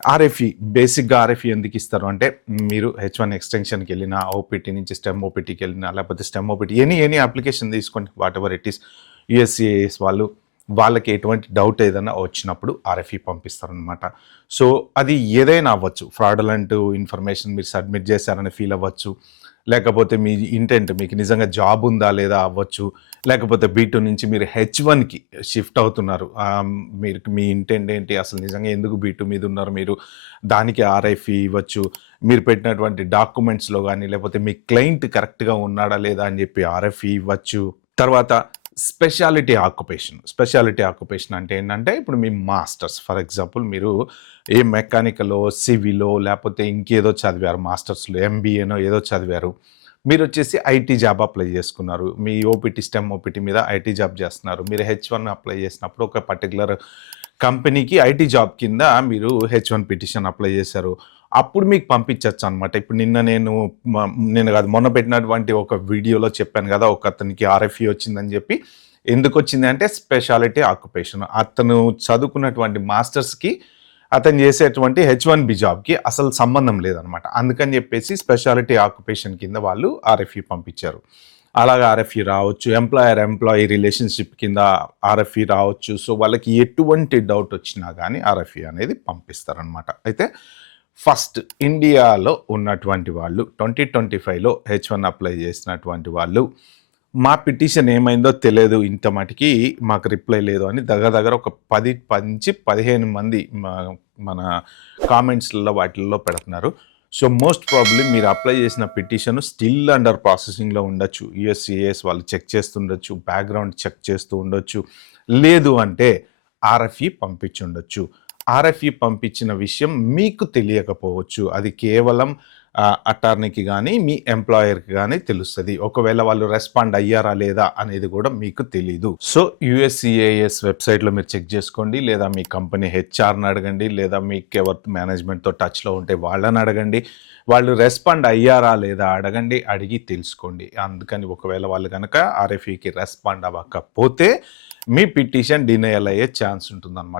RFE బేసిక్‌గా RFE ఎందుకు ఇస్తారు అంటే, మీరు హెచ్1 ఎక్స్‌టెన్షన్‌కి వెళ్ళినా, ఓపీటీ నుంచి స్టెమ్ ఓపీటీకి వెళ్ళినా, లేకపోతే స్టెమ్ ఓపీటీ ఎనీ అప్లికేషన్ తీసుకోండి. Whatever it is. యూఎస్‌సీఏఎస్ వాళ్ళకి ఎటువంటి డౌట్ ఏదైనా వచ్చినప్పుడు ఆర్ఎఫ్ఈ పంపిస్తారనమాట. సో, అది ఏదైనా అవ్వచ్చు. ఫ్రాడులెంట్ ఇన్ఫర్మేషన్ మీరు సబ్మిట్ చేశారని ఫీల్ అవ్వచ్చు. లేకపోతే మీ ఇంటెంట్ మీకు నిజంగా జాబ్ ఉందా లేదా అవ్వచ్చు. లేకపోతే బీ2 నుంచి మీరు హెచ్1కి షిఫ్ట్ అవుతున్నారు. మీ ఇంటెంట్ ఏంటి? అసలు నిజంగా ఎందుకు బీ2 మీద ఉన్నారు మీరు? దానికి ఆర్ఎఫ్ఈ ఇవ్వచ్చు. మీరు పెట్టినటువంటి డాక్యుమెంట్స్‌లో గానీ, లేకపోతే మీ క్లయింట్ కరెక్ట్‌గా ఉన్నాడా లేదా అని చెప్పి ఆర్ఎఫ్ఈ ఇవ్వచ్చు. తర్వాత స్పెషాలిటీ ఆక్యుపేషన్ అంటే ఏంటంటే, ఇప్పుడు మీ మాస్టర్స్ ఫర్ ఎగ్జాంపుల్ మీరు ఏ మెకానికలో, సివిలో లేకపోతే ఇంకేదో చదివారు. మాస్టర్స్‌లో ఎంబీఏనో ఏదో చదివారు. మీరొచ్చేసి ఐటీ జాబ్ అప్లై చేసుకున్నారు. మీ ఓపీటీ, స్టెమ్ ఓపీటీ మీద ఐటీ జాబ్ చేస్తున్నారు. మీరు హెచ్1 అప్లై చేసినప్పుడు ఒక పర్టిక్యులర్ కంపెనీకి ఐటీ జాబ్ కింద మీరు హెచ్1 పిటిషన్ అప్లై చేశారు. అప్పుడు మీకు పంపించొచ్చు అనమాట. ఇప్పుడు నేను కాదు మొన్న పెట్టినటువంటి ఒక వీడియోలో చెప్పాను కదా! ఒకతనికి ఆర్ఎఫ్ఈ వచ్చిందని చెప్పి. ఎందుకొచ్చింది అంటే స్పెషాలిటీ ఆక్యుపేషన్. అతను చదువుకున్నటువంటి మాస్టర్స్‌కి అతను చేసేటువంటి హెచ్1బి జాబ్‌కి అసలు సంబంధం లేదనమాట. అందుకని చెప్పేసి స్పెషాలిటీ ఆక్యుపేషన్ కింద వాళ్ళు ఆర్ఎఫ్ఈ పంపించారు. అలాగా ఆర్ఎఫ్ఈ రావచ్చు. ఎంప్లాయీ రిలేషన్‌షిప్ కింద ఆర్ఎఫ్ఈ రావచ్చు. సో, వాళ్ళకి ఎటువంటి డౌట్ వచ్చినా గానీ ఆర్ఎఫ్ఈ అనేది పంపిస్తారనమాట. అయితే ఫస్ట్ ఇండియాలో ఉన్నటువంటి వాళ్ళు 2025లో హెచ్1 అప్లై చేసినటువంటి వాళ్ళు, మా పిటిషన్ ఏమైందో తెలియదు, ఇంత మటికి మాకు రిప్లై లేదు అని దగ్గర ఒక 10 నుంచి 15 మంది మన కామెంట్స్‌లలో వాటిల్లో పెడుతున్నారు. సో, మోస్ట్ ప్రాబబ్లీ మీరు అప్లై చేసిన పిటిషన్ స్టిల్ అండర్ ప్రాసెసింగ్‌లో ఉండొచ్చు. యూఎస్‌సీఏఎస్ వాళ్ళు చెక్ చేస్తుండొచ్చు. బ్యాక్‌గ్రౌండ్ చెక్ చేస్తూ ఉండొచ్చు. లేదు అంటే ఆర్ఎఫ్ఈ పంపించుండొచ్చు. ఆర్ఎఫ్ఈ పంపించిన విషయం మీకు తెలియకపోవచ్చు. అది కేవలం అటార్నీకి కానీ, మీ ఎంప్లాయర్‌కి కానీ తెలుస్తది. ఒకవేళ వాళ్ళు రెస్పాండ్ అయ్యారా లేదా అనేది కూడా మీకు తెలీదు. సో, యూఎస్‌సీఏఎస్ వెబ్‌సైట్‌లో మీరు చెక్ చేసుకోండి. లేదా మీ కంపెనీ హెచ్ఆర్‌ని అడగండి. లేదా మీకు మేనేజ్మెంట్‌తో టచ్‌లో ఉంటే వాళ్ళని అడగండి. వాళ్ళు రెస్పాండ్ అయ్యారా లేదా అడిగి తెలుసుకోండి. అందుకని ఒకవేళ వాళ్ళు కనుక ఆర్ఎఫ్ఈకి రెస్పాండ్ అవ్వకపోతే మీ పిటిషన్ డినయల్ అయ్యే ఛాన్స్ ఉంటుందన్నమాట.